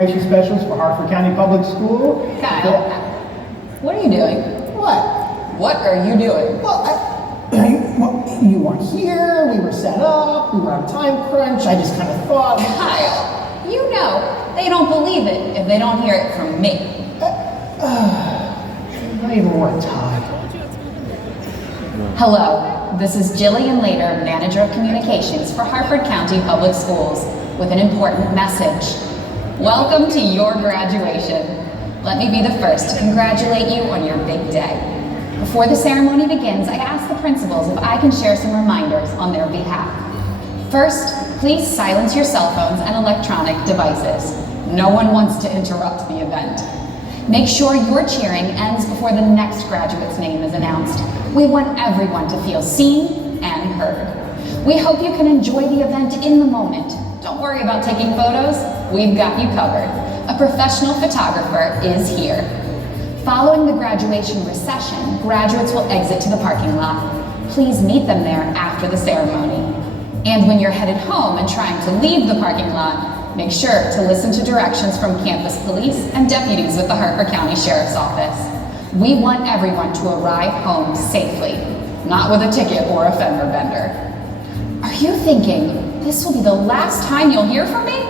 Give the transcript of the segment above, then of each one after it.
Specialist for Harford County Public School. Kyle, what are you doing? What? What are you doing? Well, you weren't here, we were set up, we were on a time crunch, I just kind of thought... Kyle, you know they don't believe it if they don't hear it from me. Not even worth time. Hello, this is Jillian Lader, Manager of Communications for Harford County Public Schools, with an important message. Welcome to your graduation. Let me be the first to congratulate you on your big day. Before the ceremony begins, I ask the principals if I can share some reminders on their behalf. First, please silence your cell phones and electronic devices. No one wants to interrupt the event. Make sure your cheering ends before the next graduate's name is announced. We want everyone to feel seen and heard. We hope you can enjoy the event in the moment. Don't worry about taking photos, we've got you covered. A professional photographer is here. Following the graduation recession, graduates will exit to the parking lot. Please meet them there after the ceremony. And when you're headed home and trying to leave the parking lot, make sure to listen to directions from campus police and deputies with the Harford County Sheriff's Office. We want everyone to arrive home safely, not with a ticket or a fender bender. Are you thinking, this will be the last time you'll hear from me?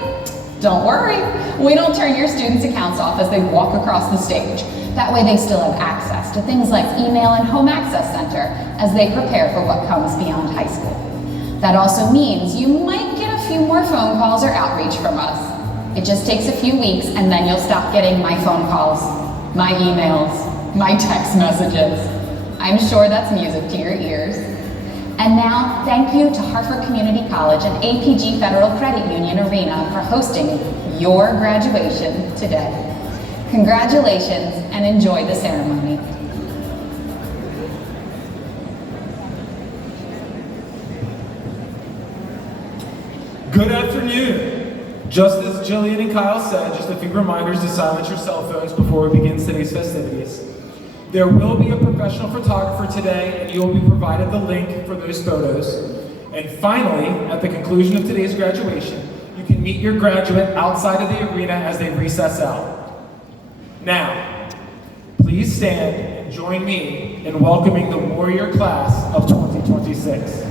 Don't worry, we don't turn your students' accounts off as they walk across the stage. That way they still have access to things like email and home access center as they prepare for what comes beyond high school. That also means you might get a few more phone calls or outreach from us. It just takes a few weeks and then you'll stop getting my phone calls, my emails, my text messages. I'm sure that's music to your ears. And now, thank you to Harford Community College and APG Federal Credit Union Arena for hosting your graduation today. Congratulations and enjoy the ceremony. Good afternoon. Just as Jillian and Kyle said, just a few reminders to silence your cell phones before we begin today's festivities. There will be a professional photographer today, and you will be provided the link for those photos. And finally, at the conclusion of today's graduation, you can meet your graduate outside of the arena as they recess out. Now, please stand and join me in welcoming the Warrior Class of 2026.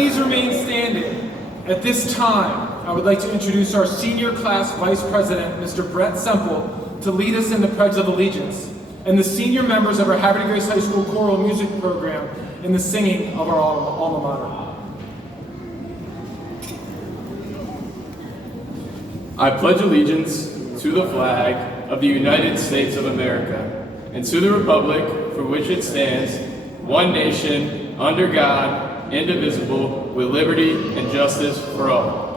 please remain standing. At this time, I would like to introduce our senior class vice president, Mr. Brett Semple, to lead us in the Pledge of Allegiance, and the senior members of our Havre Grace High School choral music program in the singing of our alma mater. I pledge allegiance to the flag of the United States of America and to the republic for which it stands, one nation, under God, indivisible, with liberty and justice for all.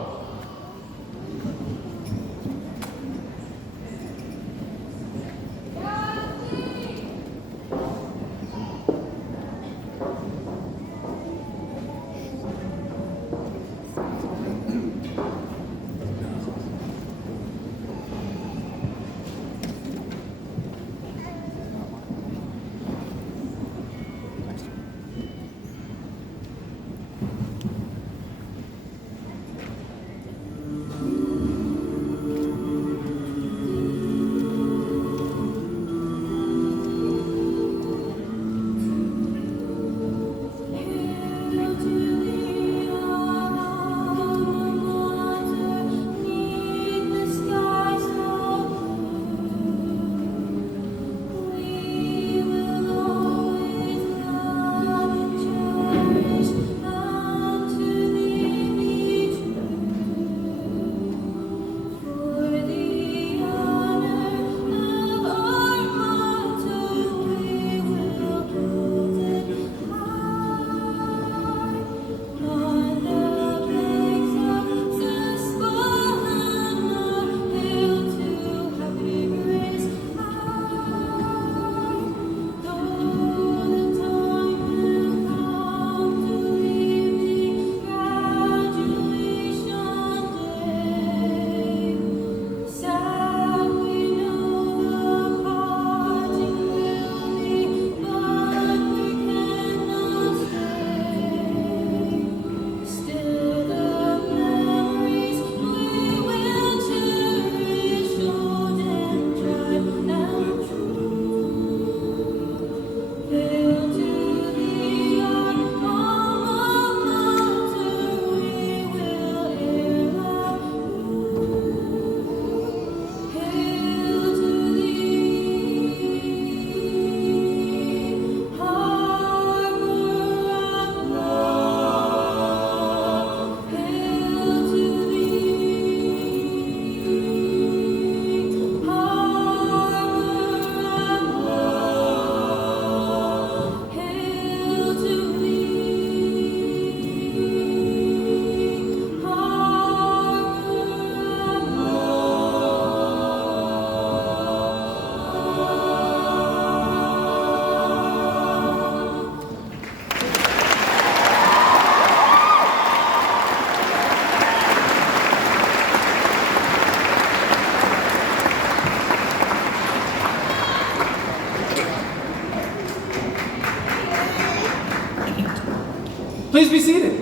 Please be seated.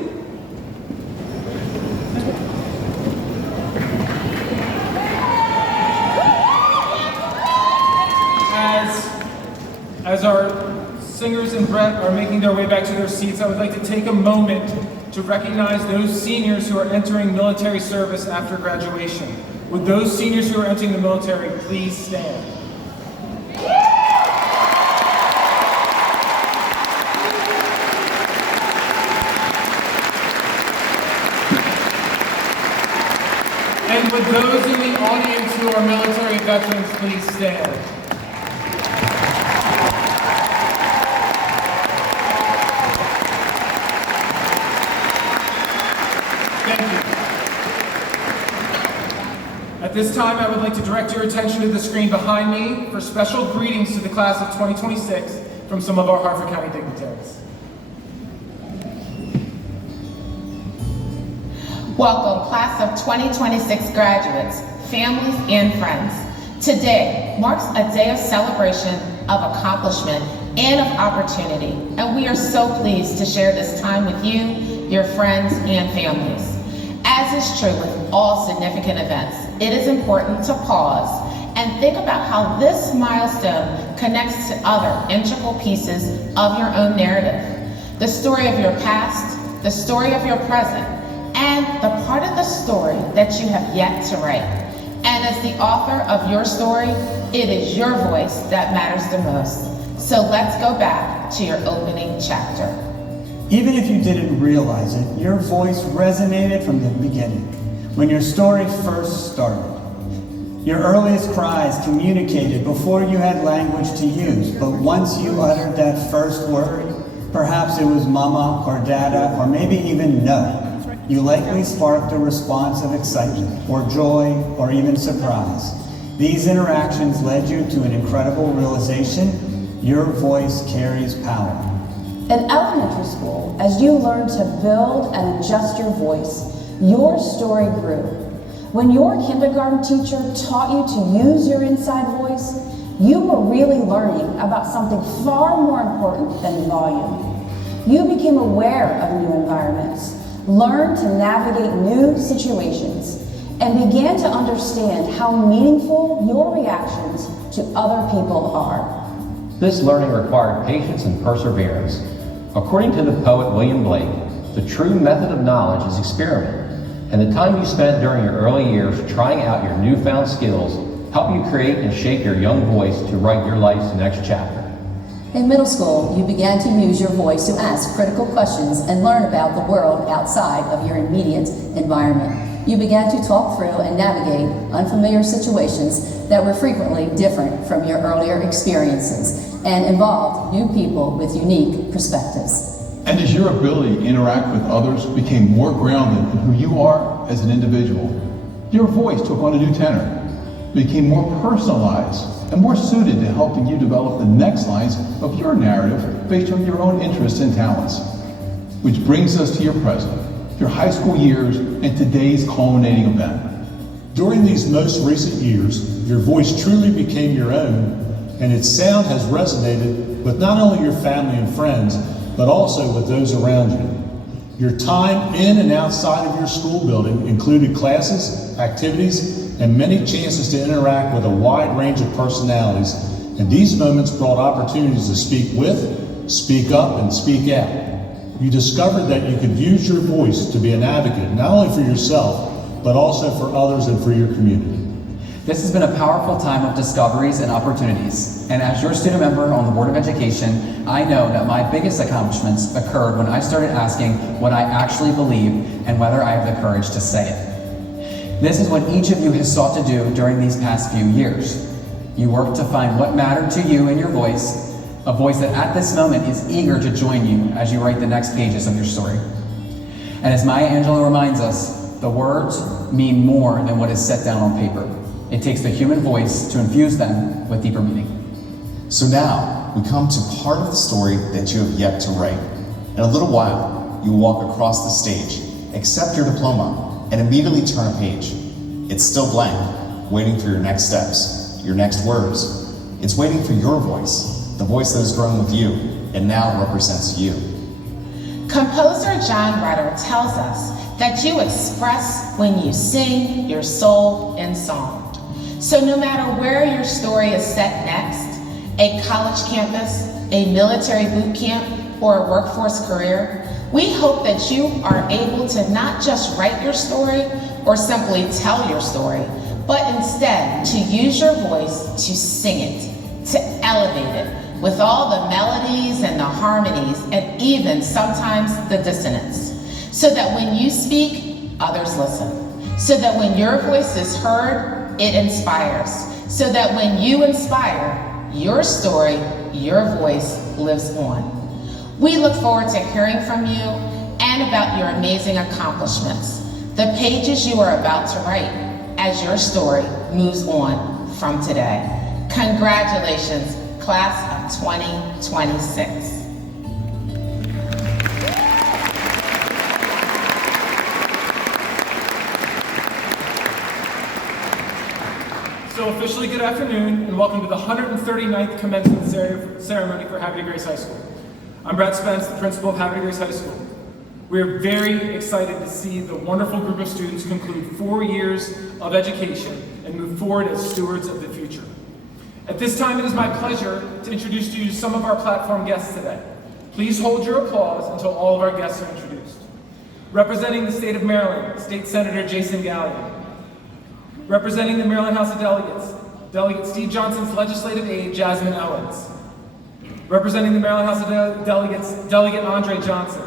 As our singers and Brett are making their way back to their seats, I would like to take a moment to recognize those seniors who are entering military service after graduation. Would those seniors who are entering the military please stand? And would those in the audience who are military veterans please stand? Thank you. At this time, I would like to direct your attention to the screen behind me for special greetings to the class of 2026 from some of our Harford County dignitaries. Welcome, class of 2026 graduates, families, and friends. Today marks a day of celebration, of accomplishment, and of opportunity, and we are so pleased to share this time with you, your friends, and families. As is true with all significant events, it is important to pause and think about how this milestone connects to other integral pieces of your own narrative. The story of your past, the story of your present, and the part of the story that you have yet to write. And as the author of your story, it is your voice that matters the most. So let's go back to your opening chapter. Even if you didn't realize it, your voice resonated from the beginning, when your story first started. Your earliest cries communicated before you had language to use, but once you uttered that first word, perhaps it was mama or dada, or maybe even no, you likely sparked a response of excitement, or joy, or even surprise. These interactions led you to an incredible realization: your voice carries power. In elementary school, as you learned to build and adjust your voice, your story grew. When your kindergarten teacher taught you to use your inside voice, you were really learning about something far more important than volume. You became aware of new environments, learned to navigate new situations, and began to understand how meaningful your reactions to other people are. This learning required patience and perseverance. According to the poet William Blake, the true method of knowledge is experiment, and the time you spent during your early years trying out your newfound skills help you create and shape your young voice to write your life's next chapter. In middle school, you began to use your voice to ask critical questions and learn about the world outside of your immediate environment. You began to talk through and navigate unfamiliar situations that were frequently different from your earlier experiences and involved new people with unique perspectives. And as your ability to interact with others became more grounded in who you are as an individual, your voice took on a new tenor, became more personalized and more suited to helping you develop the next lines of your narrative based on your own interests and talents. Which brings us to your present, your high school years, and today's culminating event. During these most recent years, your voice truly became your own, and its sound has resonated with not only your family and friends, but also with those around you. Your time in and outside of your school building included classes, activities, and many chances to interact with a wide range of personalities, and these moments brought opportunities to speak with, speak up, and speak out. You discovered that you could use your voice to be an advocate, not only for yourself, but also for others and for your community. This has been a powerful time of discoveries and opportunities, and as your student member on the Board of Education, I know that my biggest accomplishments occurred when I started asking what I actually believe and whether I have the courage to say it. This is what each of you has sought to do during these past few years. You worked to find what mattered to you in your voice, a voice that at this moment is eager to join you as you write the next pages of your story. And as Maya Angelou reminds us, the words mean more than what is set down on paper. It takes the human voice to infuse them with deeper meaning. So now, we come to part of the story that you have yet to write. In a little while, you will walk across the stage, accept your diploma, and immediately turn a page. It's still blank, waiting for your next steps, your next words. It's waiting for your voice, the voice that has grown with you and now represents you. Composer John Rutter tells us that you express when you sing your soul in song. So no matter where your story is set next, a college campus, a military boot camp, or a workforce career, we hope that you are able to not just write your story or simply tell your story, but instead to use your voice to sing it, to elevate it with all the melodies and the harmonies and even sometimes the dissonance, so that when you speak, others listen, so that when your voice is heard, it inspires, so that when you inspire, your story, your voice lives on. We look forward to hearing from you and about your amazing accomplishments, the pages you are about to write as your story moves on from today. Congratulations, class of 2026. So officially good afternoon and welcome to the 139th commencement ceremony for Havre Grace High School. I'm Brett Spence, the principal of Havre Grace High School. We're very excited to see the wonderful group of students conclude 4 years of education and move forward as stewards of the future. At this time, it is my pleasure to introduce to you some of our platform guests today. Please hold your applause until all of our guests are introduced. Representing the state of Maryland, State Senator Jason Gallion. Representing the Maryland House of Delegates, Delegate Steve Johnson's legislative aide, Jasmine Owens. Representing the Maryland House of Delegates, Delegate Andre Johnson.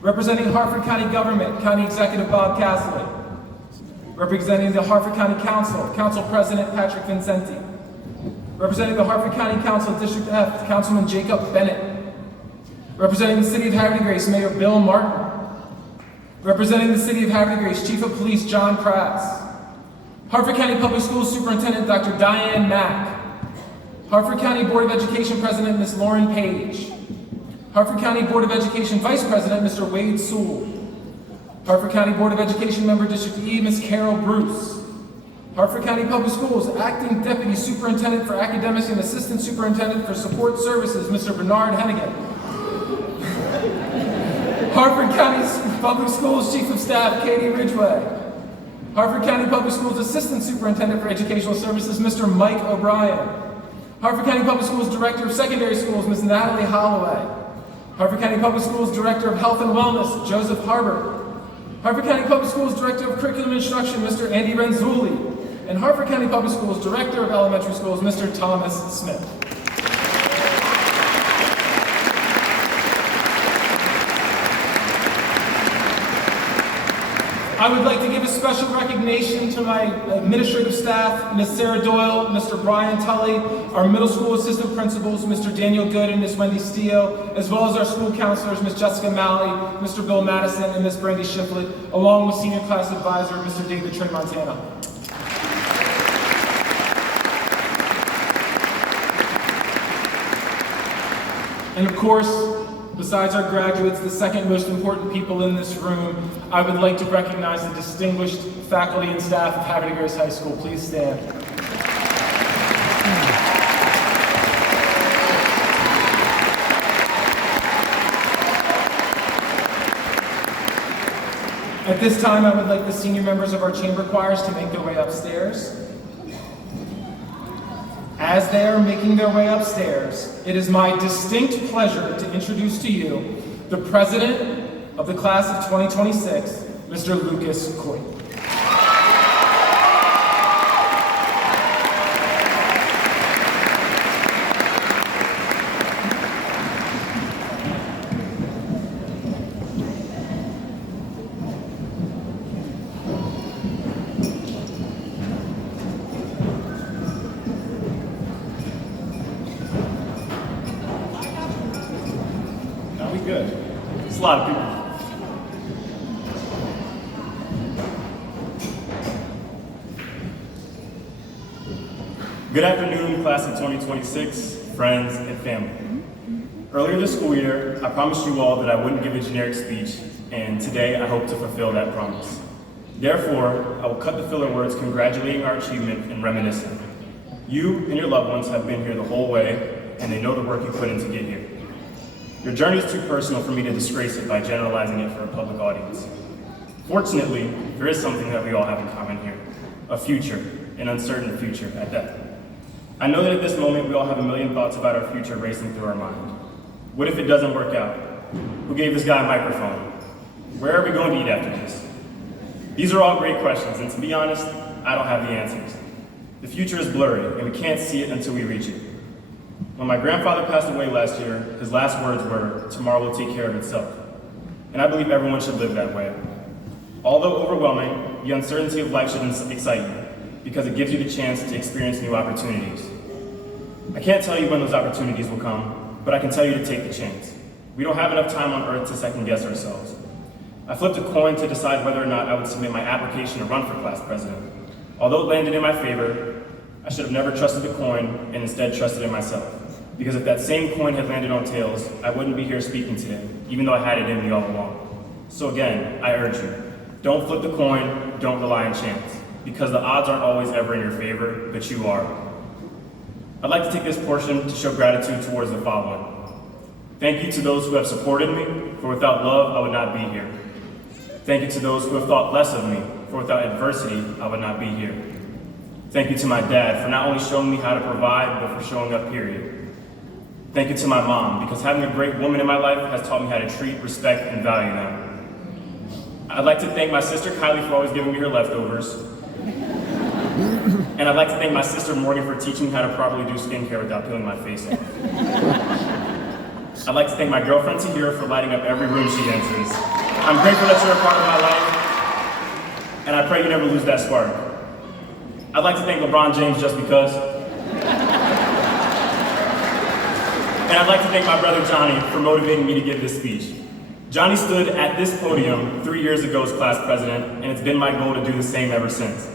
Representing Harford County Government, County Executive Bob Casley. Representing the Harford County Council, Council President Patrick Vincenti. Representing the Harford County Council, District F, Councilman Jacob Bennett. Representing the City of Havre de Grace, Mayor Bill Martin. Representing the City of Havre de Grace, Chief of Police John Kratz. Harford County Public Schools Superintendent Dr. Diane Mack. Harford County Board of Education President Ms. Lauren Page. Harford County Board of Education Vice President Mr. Wade Sewell. Harford County Board of Education Member District E Ms. Carol Bruce. Harford County Public Schools Acting Deputy Superintendent for Academics and Assistant Superintendent for Support Services Mr. Bernard Hennigan. Harford County Public Schools Chief of Staff Katie Ridgway. Harford County Public Schools Assistant Superintendent for Educational Services Mr. Mike O'Brien. Harford County Public Schools Director of Secondary Schools Ms. Natalie Holloway. Harford County Public Schools Director of Health and Wellness Joseph Harbert. Harford County Public Schools Director of Curriculum Instruction Mr. Andy Renzulli. And Harford County Public Schools Director of Elementary Schools Mr. Thomas Smith. I would like to give a special recognition to my administrative staff, Ms. Sarah Doyle, Mr. Brian Tully, our middle school assistant principals, Mr. Daniel Good and Ms. Wendy Steele, as well as our school counselors, Ms. Jessica Malley, Mr. Bill Madison, and Ms. Brandy Shiflett, along with senior class advisor, Mr. David Trey Montana. And of course, besides our graduates, the second most important people in this room, I would like to recognize the distinguished faculty and staff of Havre de Grace High School. Please stand. At this time, I would like the senior members of our chamber choirs to make their way upstairs. As they are making their way upstairs, it is my distinct pleasure to introduce to you the president of the class of 2026, Mr. Lucas Coit. Good. It's a lot of people. Good afternoon, class of 2026, friends and family. Earlier this school year, I promised you all that I wouldn't give a generic speech, and today I hope to fulfill that promise. Therefore, I will cut the filler words congratulating our achievement and reminiscing. You and your loved ones have been here the whole way, and they know the work you put in to get here. Your journey is too personal for me to disgrace it by generalizing it for a public audience. Fortunately, there is something that we all have in common here, a future, an uncertain future at that. I know that at this moment we all have a million thoughts about our future racing through our mind. What if it doesn't work out? Who gave this guy a microphone? Where are we going to eat after this? These are all great questions, and to be honest, I don't have the answers. The future is blurry, and we can't see it until we reach it. When my grandfather passed away last year, his last words were, "Tomorrow will take care of itself." And I believe everyone should live that way. Although overwhelming, the uncertainty of life should excite you, because it gives you the chance to experience new opportunities. I can't tell you when those opportunities will come, but I can tell you to take the chance. We don't have enough time on earth to second guess ourselves. I flipped a coin to decide whether or not I would submit my application to run for class president. Although it landed in my favor, I should have never trusted the coin and instead trusted in myself. Because if that same coin had landed on tails, I wouldn't be here speaking today, even though I had it in me all along. So again, I urge you, don't flip the coin, don't rely on chance, because the odds aren't always ever in your favor, but you are. I'd like to take this portion to show gratitude towards the following. Thank you to those who have supported me, for without love, I would not be here. Thank you to those who have thought less of me, for without adversity, I would not be here. Thank you to my dad for not only showing me how to provide, but for showing up, period. Thank you to my mom, because having a great woman in my life has taught me how to treat, respect, and value them. I'd like to thank my sister Kylie for always giving me her leftovers. And I'd like to thank my sister Morgan for teaching me how to properly do skincare without peeling my face off. I'd like to thank my girlfriend Tahira for lighting up every room she enters. I'm grateful that you're a part of my life, and I pray you never lose that spark. I'd like to thank LeBron James just because. And I'd like to thank my brother Johnny for motivating me to give this speech. Johnny stood at this podium 3 years ago as class president, and it's been my goal to do the same ever since.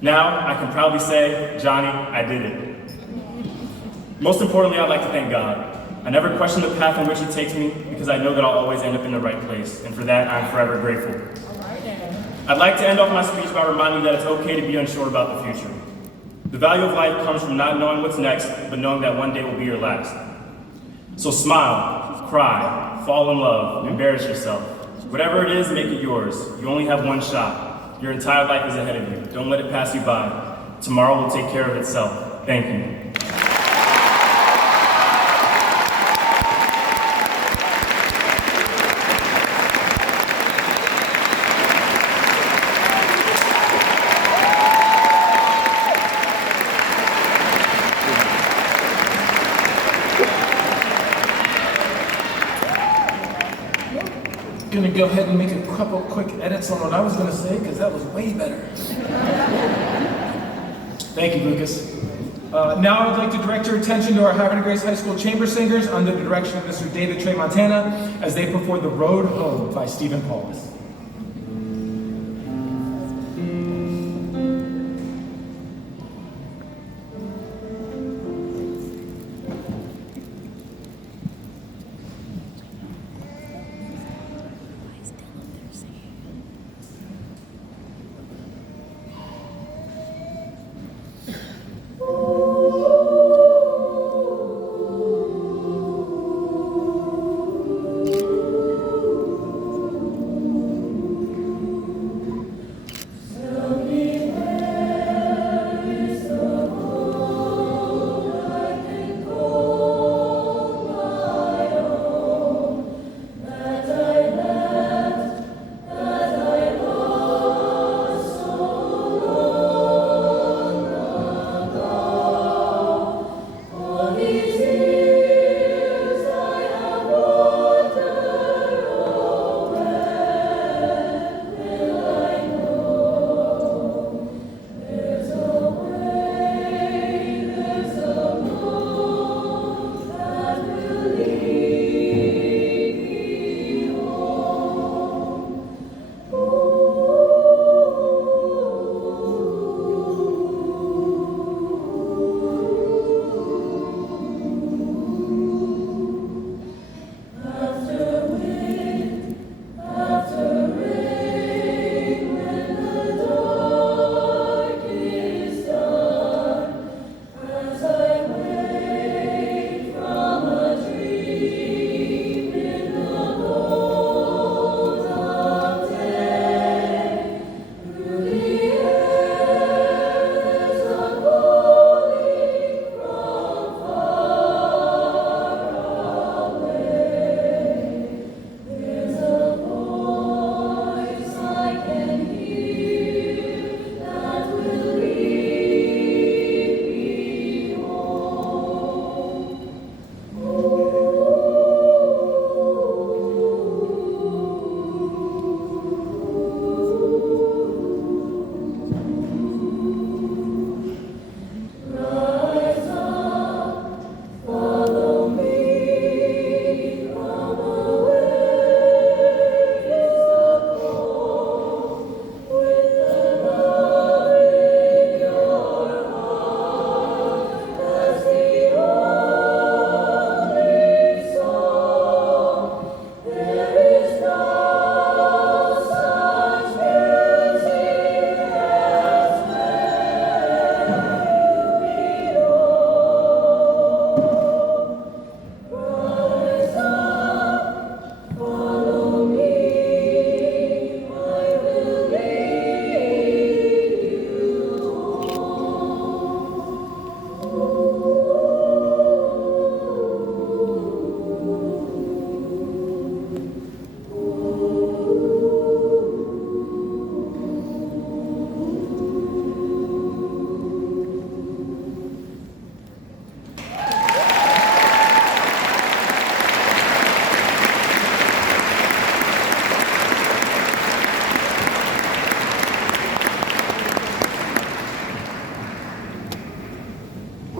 Now, I can proudly say, Johnny, I did it. Most importantly, I'd like to thank God. I never question the path in which He takes me because I know that I'll always end up in the right place, and for that, I'm forever grateful. I'd like to end off my speech by reminding you that it's okay to be unsure about the future. The value of life comes from not knowing what's next, but knowing that one day will be your last. So smile, cry, fall in love, embarrass yourself. Whatever it is, make it yours. You only have one shot. Your entire life is ahead of you. Don't let it pass you by. Tomorrow will take care of itself. Thank you. Gonna go ahead and make a couple quick edits on what I was gonna say, because that was way better. Thank you, Lucas. Now I would like to direct your attention to our Havre and Grace High School chamber singers under the direction of Mr. David Trey Montana as they perform The Road Home by Stephen Paulus.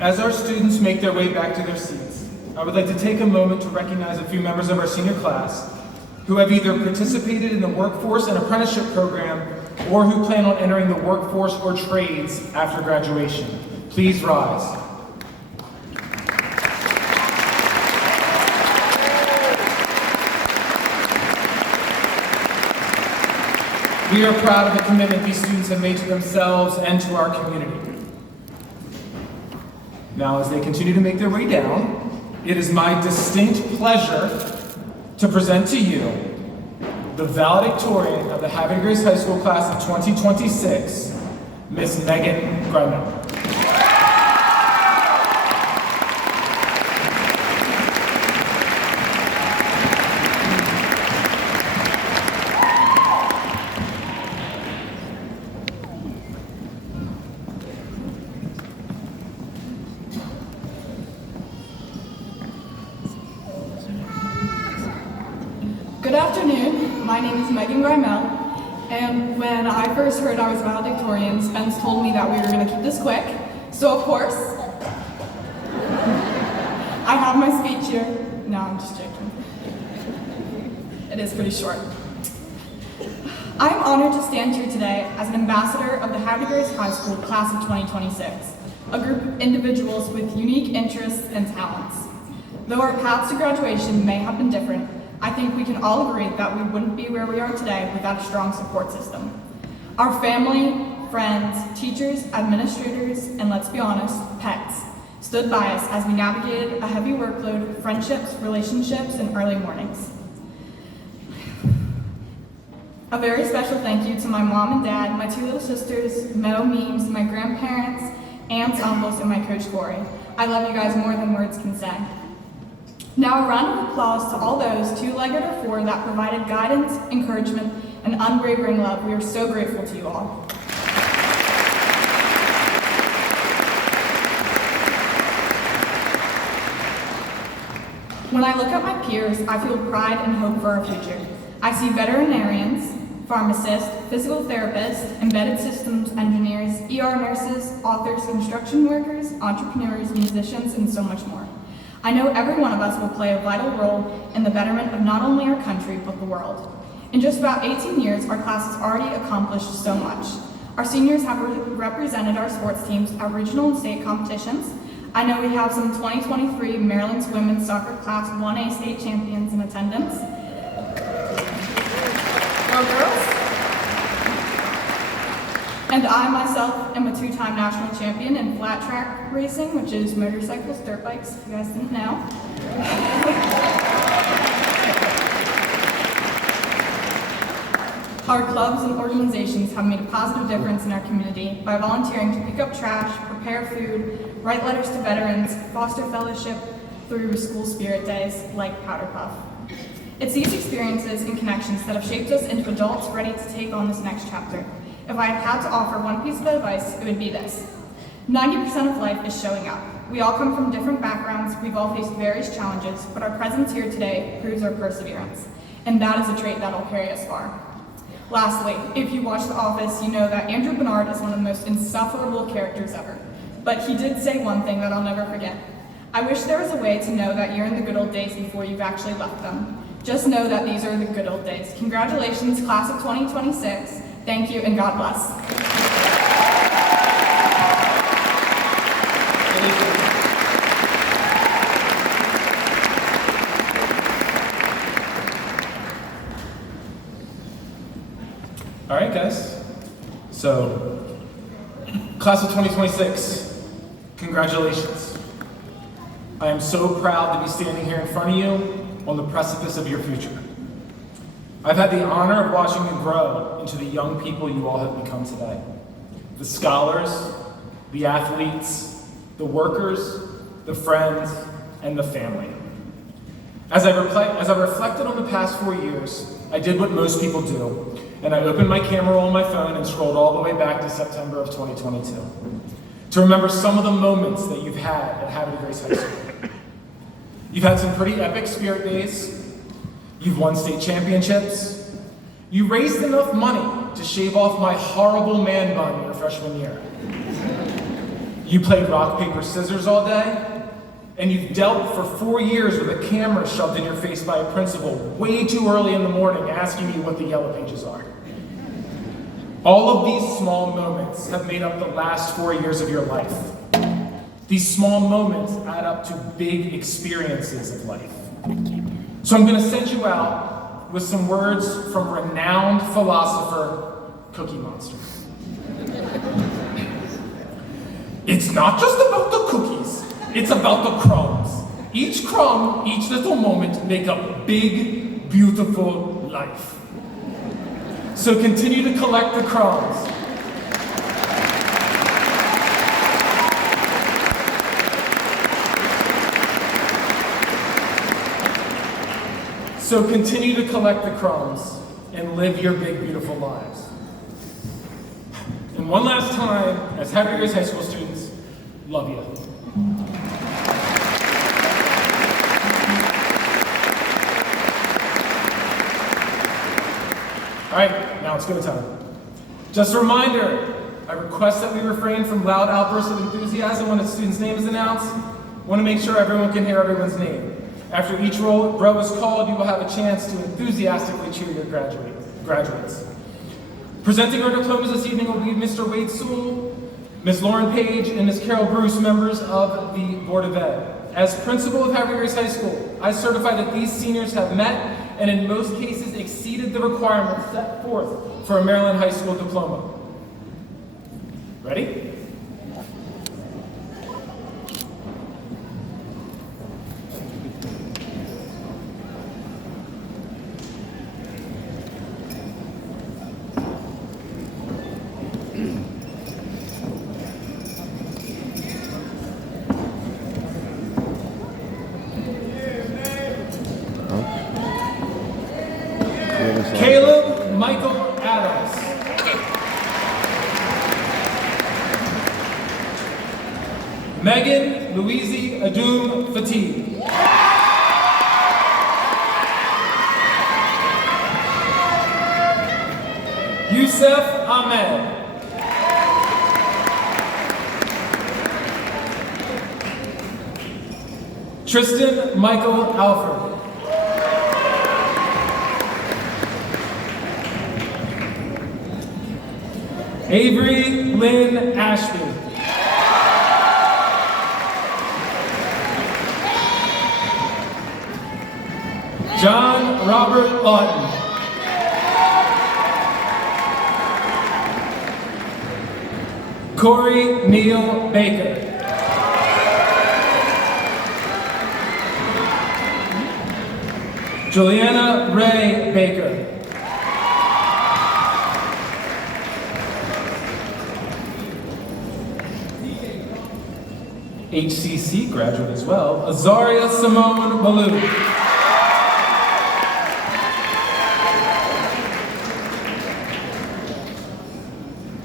As our students make their way back to their seats, I would like to take a moment to recognize a few members of our senior class who have either participated in the workforce and apprenticeship program or who plan on entering the workforce or trades after graduation. Please rise. We are proud of the commitment these students have made to themselves and to our community. Now, as they continue to make their way down, it is my distinct pleasure to present to you the valedictorian of the Havre Grace High School class of 2026, Miss Megan Grimell. Good afternoon, my name is Megan Grimell, and when I first heard I was valedictorian, Spence told me that we were going to keep this quick, so of course, I have my speech here. No, I'm just joking. It is pretty short. I am honored to stand here today as an ambassador of the Havre Grace High School class of 2026, a group of individuals with unique interests and talents. Though our paths to graduation may have been different, I think we can all agree that we wouldn't be where we are today without a strong support system. Our family, friends, teachers, administrators, and let's be honest, pets, stood by us as we navigated a heavy workload, friendships, relationships, and early mornings. A very special thank you to my mom and dad, my two little sisters, Mo, Memes, my grandparents, aunts, uncles, and my coach, Corey. I love you guys more than words can say. Now a round of applause to all those, two-legged or four, that provided guidance, encouragement, and unwavering love. We are so grateful to you all. When I look at my peers, I feel pride and hope for our future. I see veterinarians, pharmacists, physical therapists, embedded systems engineers, ER nurses, authors, construction workers, entrepreneurs, musicians, and so much more. I know every one of us will play a vital role in the betterment of not only our country, but the world. In just about 18 years, our class has already accomplished so much. Our seniors have represented our sports teams at regional and state competitions. I know we have some 2023 Maryland's women's soccer class 1A state champions in attendance. Go girls! And I myself am a two-time national champion in flat track racing, which is motorcycles, dirt bikes, if you guys didn't know. Our clubs and organizations have made a positive difference in our community by volunteering to pick up trash, prepare food, write letters to veterans, foster fellowship through school spirit days like Powder Puff. It's these experiences and connections that have shaped us into adults ready to take on this next chapter. If I had to offer one piece of advice, it would be this. 90% of life is showing up. We all come from different backgrounds, we've all faced various challenges, but our presence here today proves our perseverance. And that is a trait that'll carry us far. Lastly, if you watch The Office, you know that Andrew Bernard is one of the most insufferable characters ever. But he did say one thing that I'll never forget. I wish there was a way to know that you're in the good old days before you've actually left them. Just know that these are the good old days. Congratulations, class of 2026. Thank you, and God bless. All right, guys. So, class of 2026, congratulations. I am so proud to be standing here in front of you on the precipice of your future. I've had the honor of watching you grow into the young people you all have become today. The scholars, the athletes, the workers, the friends, and the family. As I reflected on the past 4 years, I did what most people do, and I opened my camera on my phone and scrolled all the way back to September of 2022 to remember some of the moments that you've had at Havre Grace High School. You've had some pretty epic spirit days. You've won state championships. You raised enough money to shave off my horrible man bun your freshman year. You played rock, paper, scissors all day, and you've dealt for 4 years with a camera shoved in your face by a principal way too early in the morning asking you what the yellow pages are. All of these small moments have made up the last 4 years of your life. These small moments add up to big experiences of life. So I'm going to send you out with some words from renowned philosopher Cookie Monster. It's not just about the cookies, it's about the crumbs. Each crumb, each little moment make up big, beautiful life. So continue to collect the crumbs. So continue to collect the crumbs and live your big, beautiful lives. And one last time, as Havre High School students, love you. All right, now it's go time. Just a reminder, I request that we refrain from loud outbursts of enthusiasm when a student's name is announced. I want to make sure everyone can hear everyone's name. After each row is called, you will have a chance to enthusiastically cheer your graduates. Presenting our diplomas this evening will be Mr. Wade Sewell, Ms. Lauren Page, and Ms. Carol Bruce, members of the Board of Ed. As principal of Havre High School, I certify that these seniors have met and in most cases exceeded the requirements set forth for a Maryland high school diploma. Ready? Caleb Michael Adams. Megan Louise Adum Fatih. Youssef Ahmed. Tristan Michael Alford. Avery Lynn Ashby. John Robert Lawton. Corey Neal Baker. Juliana Ray Baker. HCC graduate as well, Azaria Simone Malou.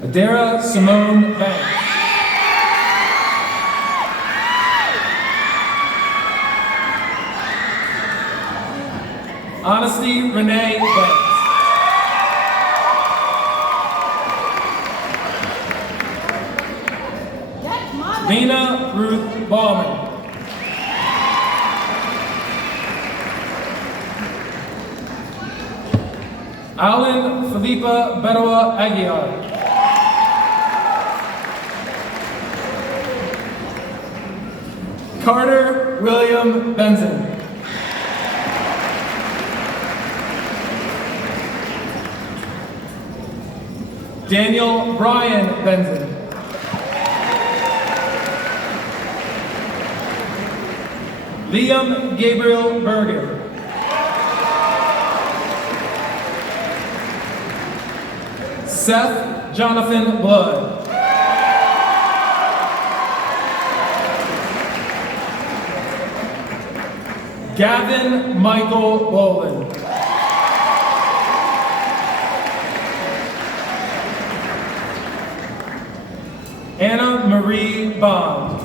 Adara Simone Banks. Honesty Renee Banks. Lena Ruth Ballman. Alan Felipa Beroa Aguiar. Carter William Benson. Daniel Brian Benson. Liam Gabriel Berger. Seth Jonathan Blood. Gavin Michael Boland. Anna Marie Bond.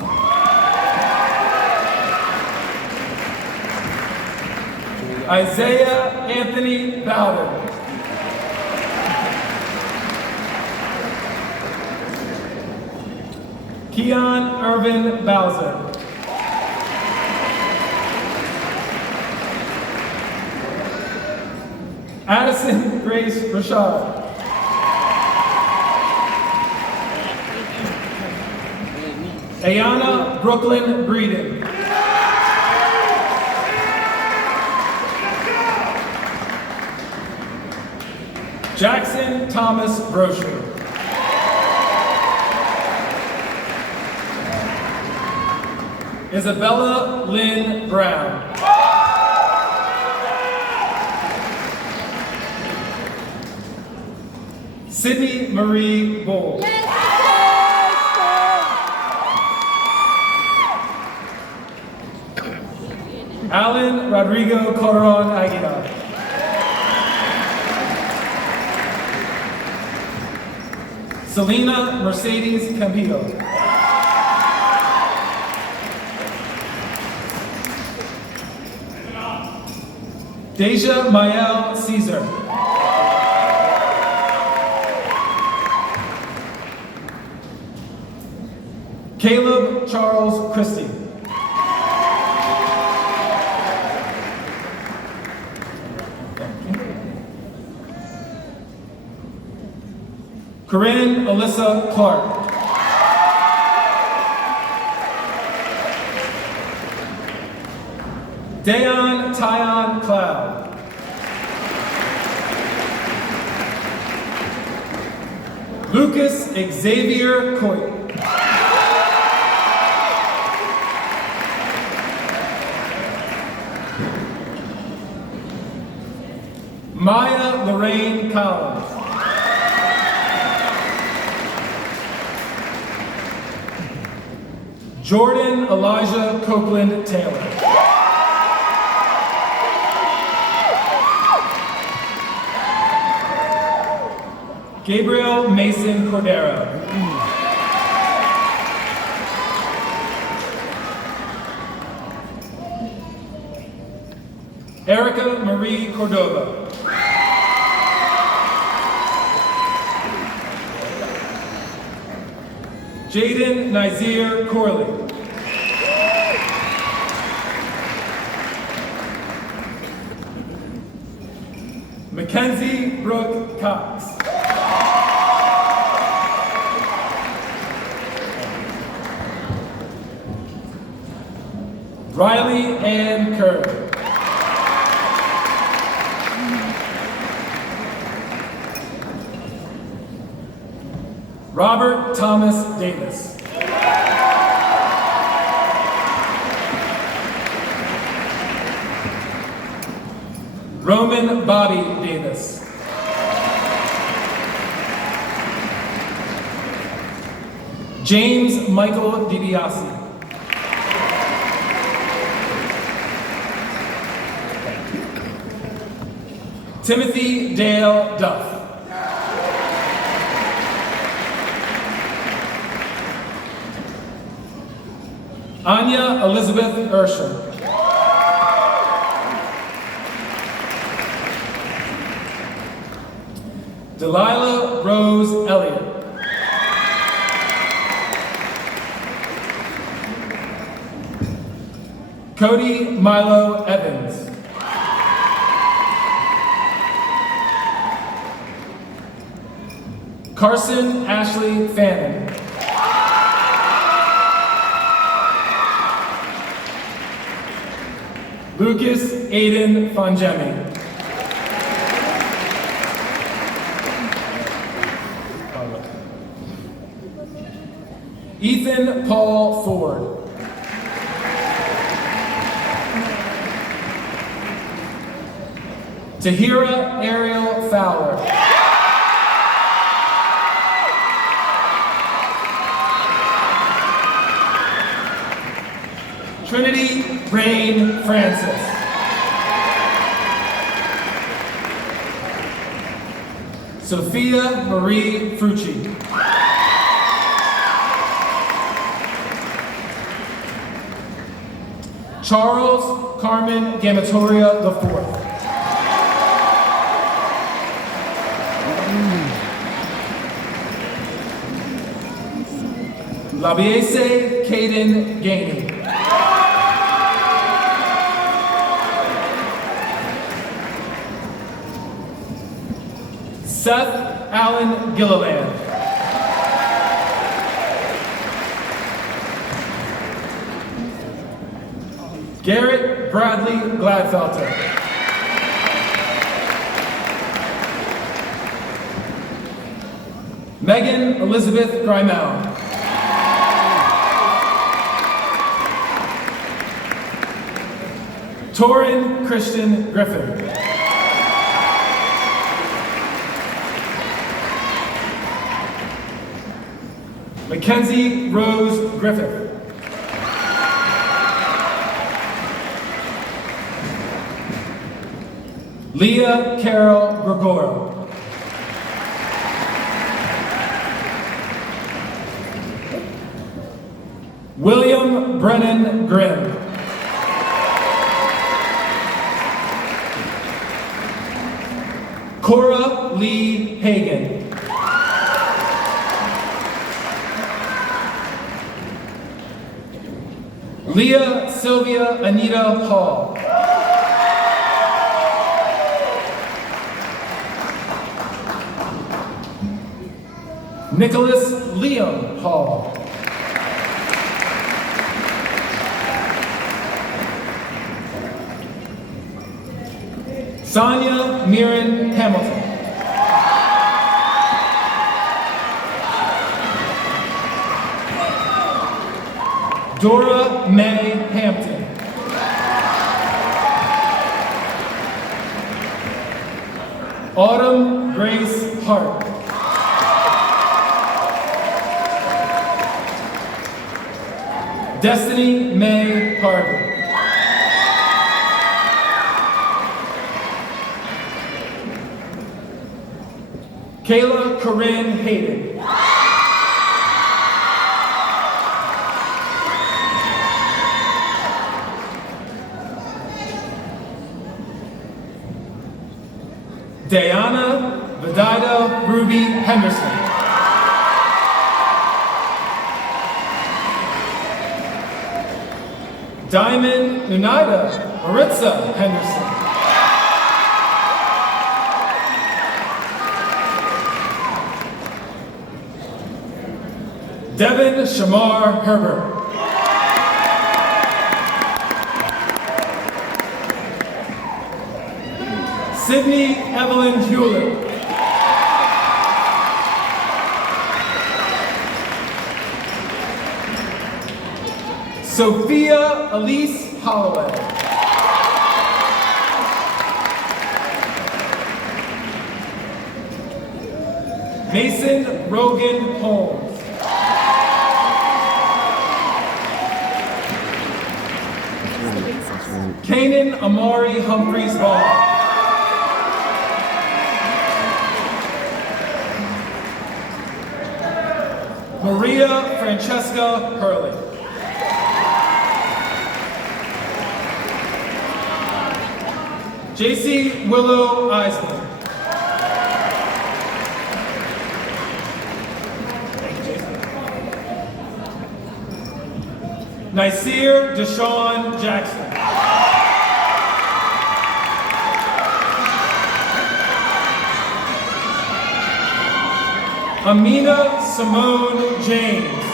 Isaiah Anthony Bowden. Keon Irvin Bowser. Addison Grace Rashad. Ayana Brooklyn Breeden. Jackson Thomas Brocher. Isabella Lynn Brown. Sydney Marie Bull. Alan Rodrigo Calderon Aguilar. Selena Mercedes Campillo. Deja Mael Caesar. Caleb Charles Christie. Corinne Alyssa Clark. Dayon Tyon Cloud. Lucas Xavier Coit. Maya Lorraine Collins. Jordan Elijah Copeland Taylor. Gabriel Mason Cordero. Erica Marie Cordova. Jaden Nazir Corley. Mackenzie Brooke Cox. Riley Ann Kerr. Robert Thomas Davis. Roman Bobby Davis. James Michael DiBiase. Timothy Dale Duff. Anya Elizabeth Ursher. Delilah Rose Elliott. Cody Milo Evans. Carson Ashley Fannin. Lucas Aiden Fongemi. Ethan Paul Ford. Tahira Ariel Fowler. Trinity Rain Francis. Sophia Marie Frucci. Charles Carmen Gamatoria IV. Labiese Caden Gainey. Seth Allen Gilliland. Garrett Bradley Gladfelter. Megan Elizabeth Grimel. Torin Christian Griffin. Mackenzie Rose Griffith. Leah Carol Gregoro. William Brennan Grimm. Cora Lee Hagan. Leah Sylvia Anita Hall. Nicholas Liam Hall. Sonia Mirren Hamilton. Dora May Hampton. Autumn Grace Hart. Destiny May Harvey. Kayla Corinne Hayden. Diana Vidida Ruby Henderson. Diamond Unida Maritza Henderson. Devin Shamar Herbert. Sydney Evelyn Hewlett. Sophia Elise Holloway. Mason Rogan Holmes. Kanan Amari Humphreys Ball. Maria Francesca Hurley. JC Willow Eisman. Nasir Deshaun Jackson. Amina Simone James.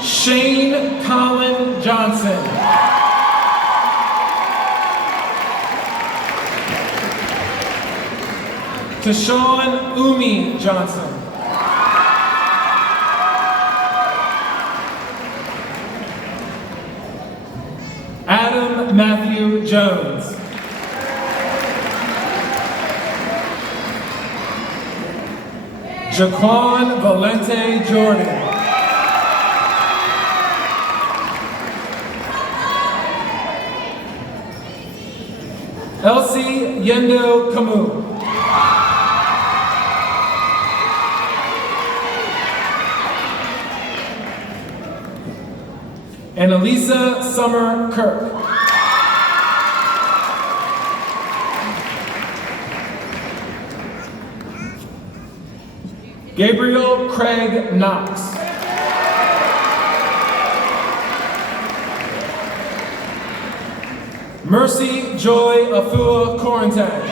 Shane Colin Johnson. Tashawn Umi Johnson. Adam Matthew Jones. Jaquan Valente Jordan. Elsie Yendo Camus. And Elisa Summer Kirk. Gabriel Craig Knox. Mercy Joy Afua Corentang.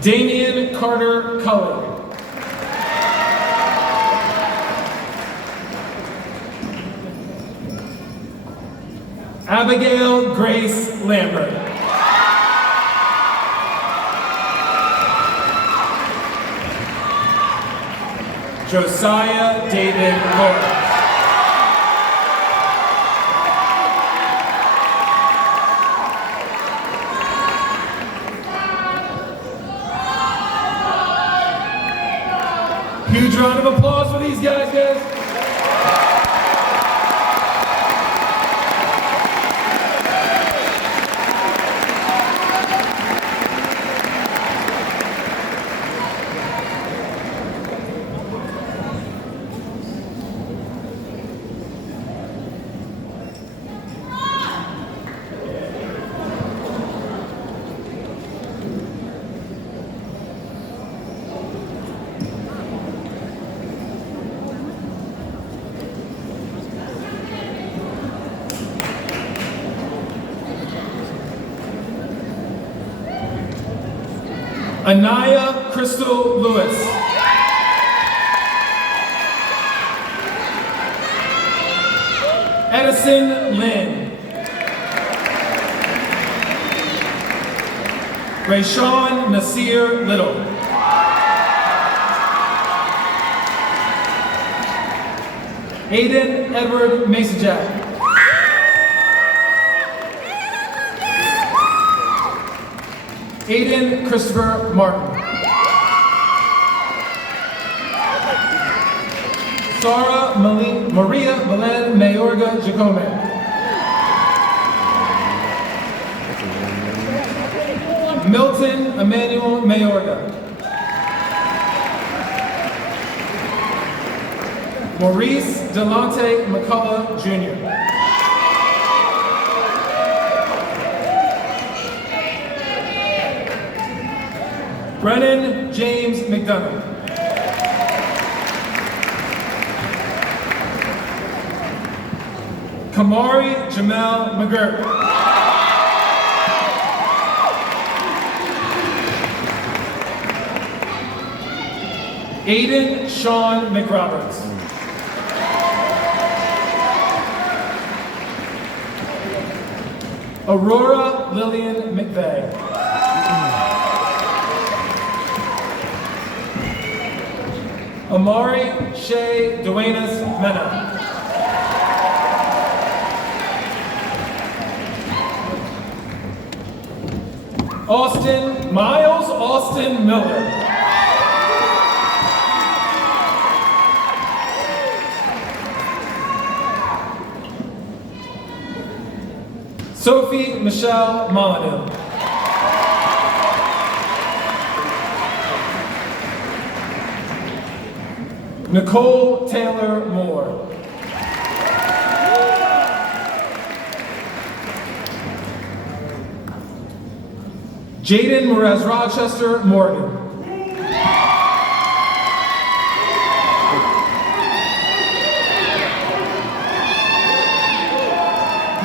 Damian Carter Cullen. Abigail Grace Lambert. Josiah David Lawrence. Huge round of applause for these guys. Anaya Crystal Lewis. Edison Lynn. Rayshawn Nasir Little. Aiden Edward Masajak. Aiden Christopher Martin. Sarah Maria Belen Mayorga Jacome. Milton Emmanuel Mayorga. Maurice Delonte McCullough Jr. Brennan James McDonough. Kamari Jamel McGurk. Aiden Sean McRoberts. Aurora Lillian McVeigh. Amari Shea Duenas Mena. Miles Austin Miller. Sophie Michelle Molyneux. Nicole Taylor Moore. Jaden Morez Rochester Morgan.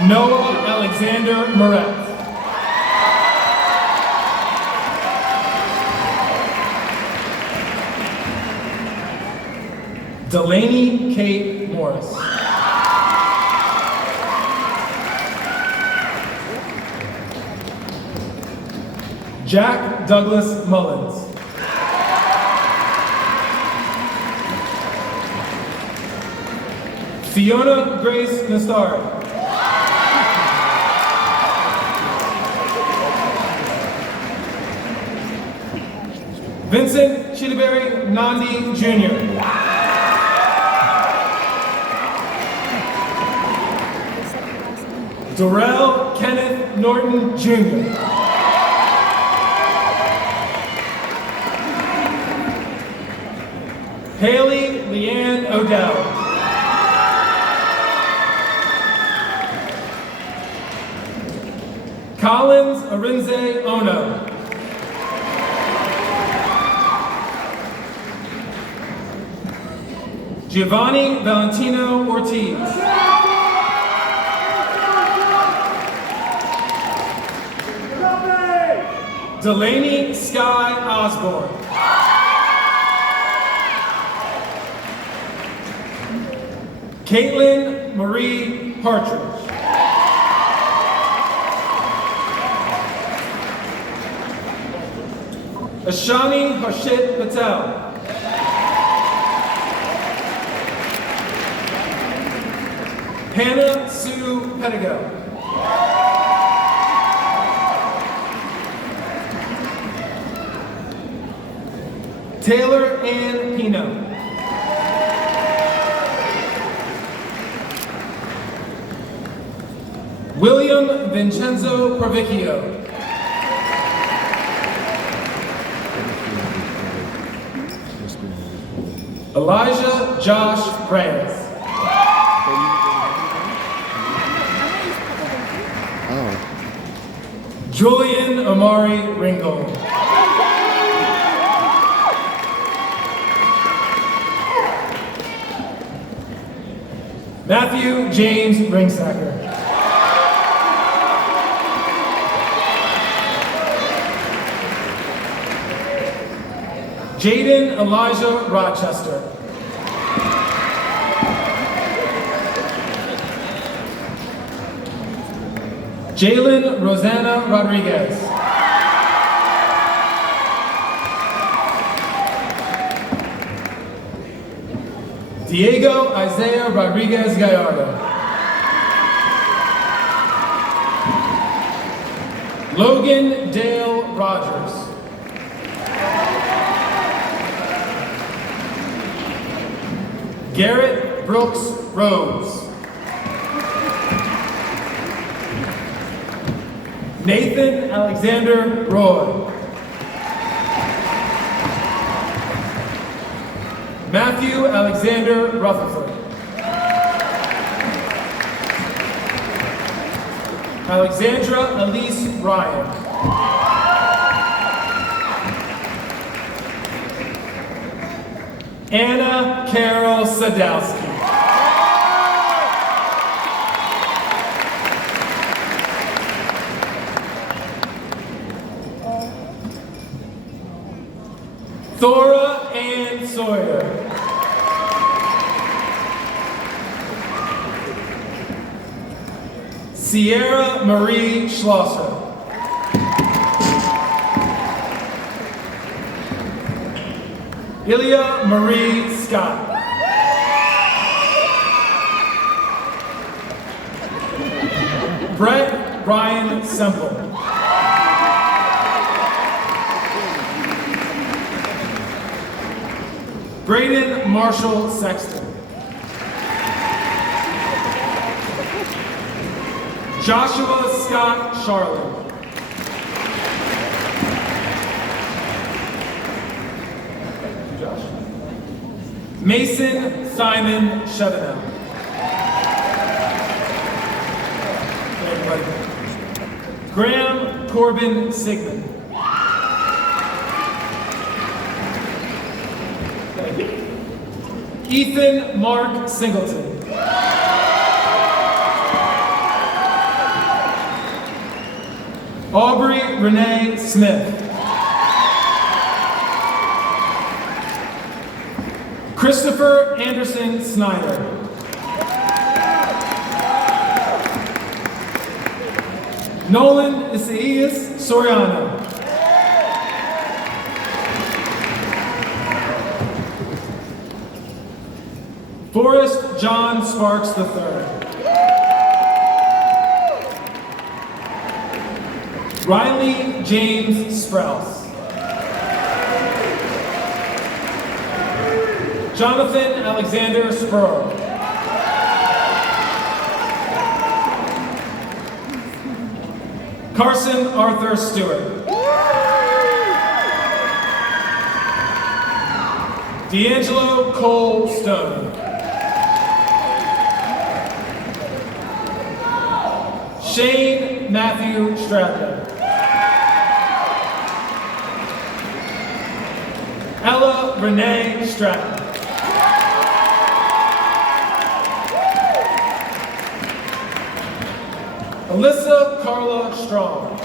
Noah Alexander Moretz. Delaney Kate Morris. Jack Douglas Mullins. Fiona Grace Nastari. Vincent Chidiberry Nandi Jr. Dorrell Kenneth Norton Jr. Haley Leanne Odell. Collins Arinze Ono. Giovanni Valentino Ortiz. Delaney Sky Osborne. Caitlin Marie Partridge. Ashani Harshit Patel. Hannah Sue Pedigo. Taylor Ann Pino. William Vincenzo Provicchio. Elijah Josh Reyes. Julian Amari Ringgold. Matthew James Ringsacker. Jaden Elijah Rochester. Jalen Rosanna Rodriguez. Diego Isaiah Rodriguez Gallardo. Logan Dale Rogers. Garrett Brooks Rose. Nathan Alexander Roy. Matthew Alexander Rutherford. Alexandra Elise Ryan. Anna Carol Sadowski. Thora Ann Sawyer. Sierra Marie Schlosser. Ilya Marie Scott. Brett Ryan Semple. Braden Marshall Sexton. Joshua Scott Charlotte. Mason Simon Chevenel. Graham Corbin Sigmund. Ethan Mark Singleton. Aubrey Renee Smith. Christopher Anderson Snyder. Nolan Isaias Soriano. Forrest John Sparks III. Riley James Sprouse. Jonathan Alexander Spurl. Carson Arthur Stewart. D'Angelo Cole Stone. Shane Matthew Stratton. Ella Renee Stratton. Alyssa Carla Strong.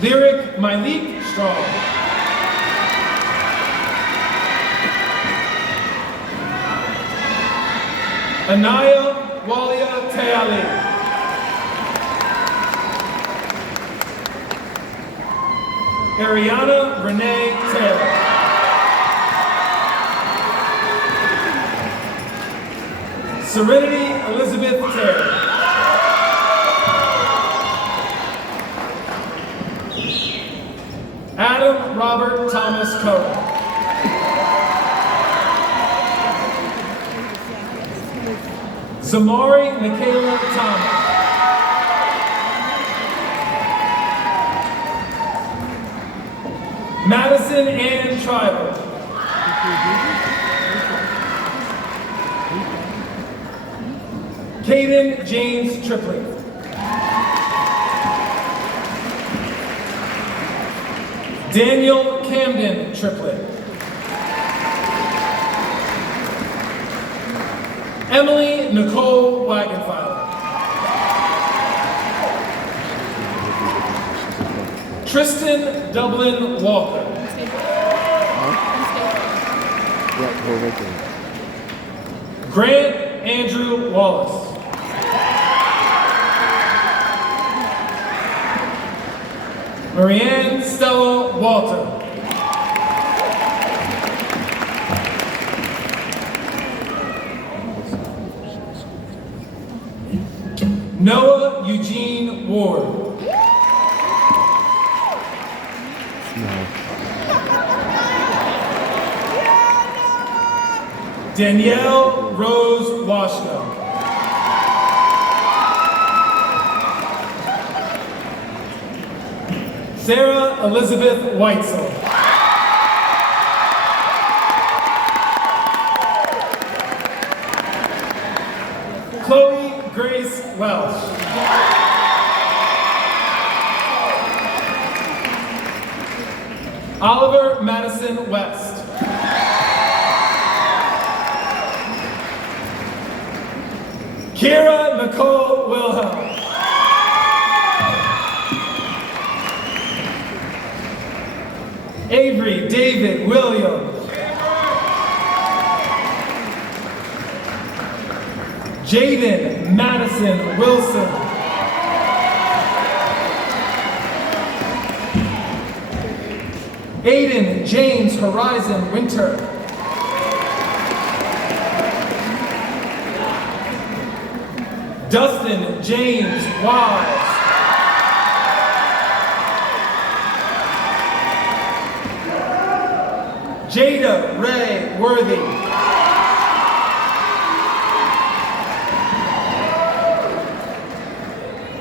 Lyric Myleek Strong. Anaya Walia Teali. Ariana Renee Taylor. Serenity Elizabeth Terry. Adam Robert Thomas Cohen. Zamari Michaela Thomas. Madison Ann Tribal. Caden James Tripley. Daniel Camden Triplett. Emily Nicole Wagenfeiler. Tristan Dublin Walker. Grant Andrew Wallace. Marianne Stella Walter. Noah Eugene Ward. Danielle Rose Washko. Sarah Elizabeth Weitzel. Chloe Grace Welsh. Oliver Madison West. Kira Nicole Wilhelm. Avery David Williams. Jaden Madison Wilson. Aiden James Horizon Winter. Dustin James Wise. Jada Ray Worthy.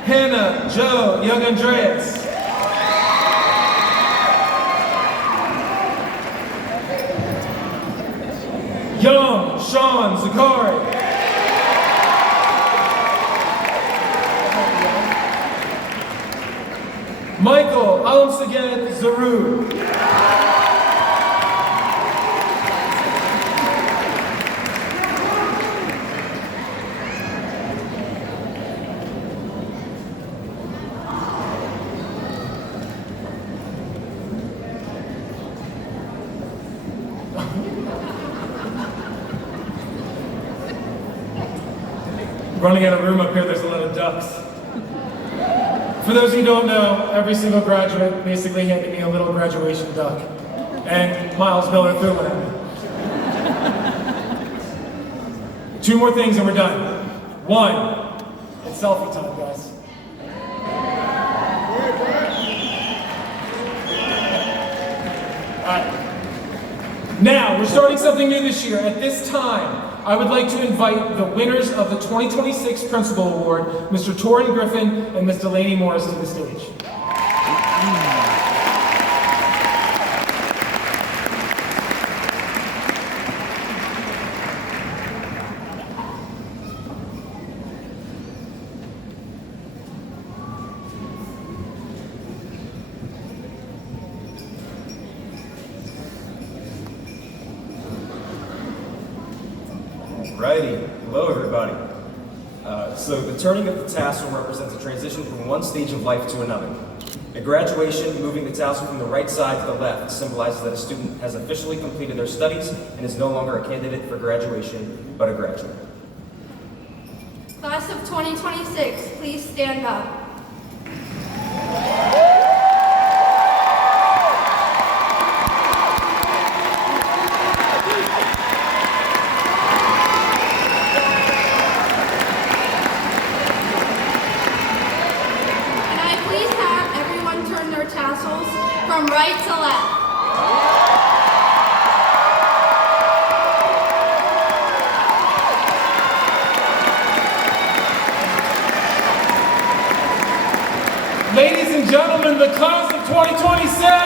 Hannah Joe Young Andreas. Young Sean Zakari. Michael Alamsaged Zaru. Running out of room up here, there's a lot of ducks. For those of you who don't know, every single graduate basically handed me a little graduation duck. And Miles Miller threw one at me. 2 more things and we're done. 1, it's selfie time, guys. Alright. Now, we're starting something new this year. At this time, I would like to invite the winners of the 2026 Principal Award, Mr. Torrin Griffin and Ms. Delaney Morris, to the stage. Alrighty, hello everybody. So the turning of the tassel represents a transition from one stage of life to another. At graduation, moving the tassel from the right side to the left symbolizes that a student has officially completed their studies and is no longer a candidate for graduation, but a graduate. Class of 2026, please stand up. Tassels from right to left. Ladies and gentlemen, the class of 2026!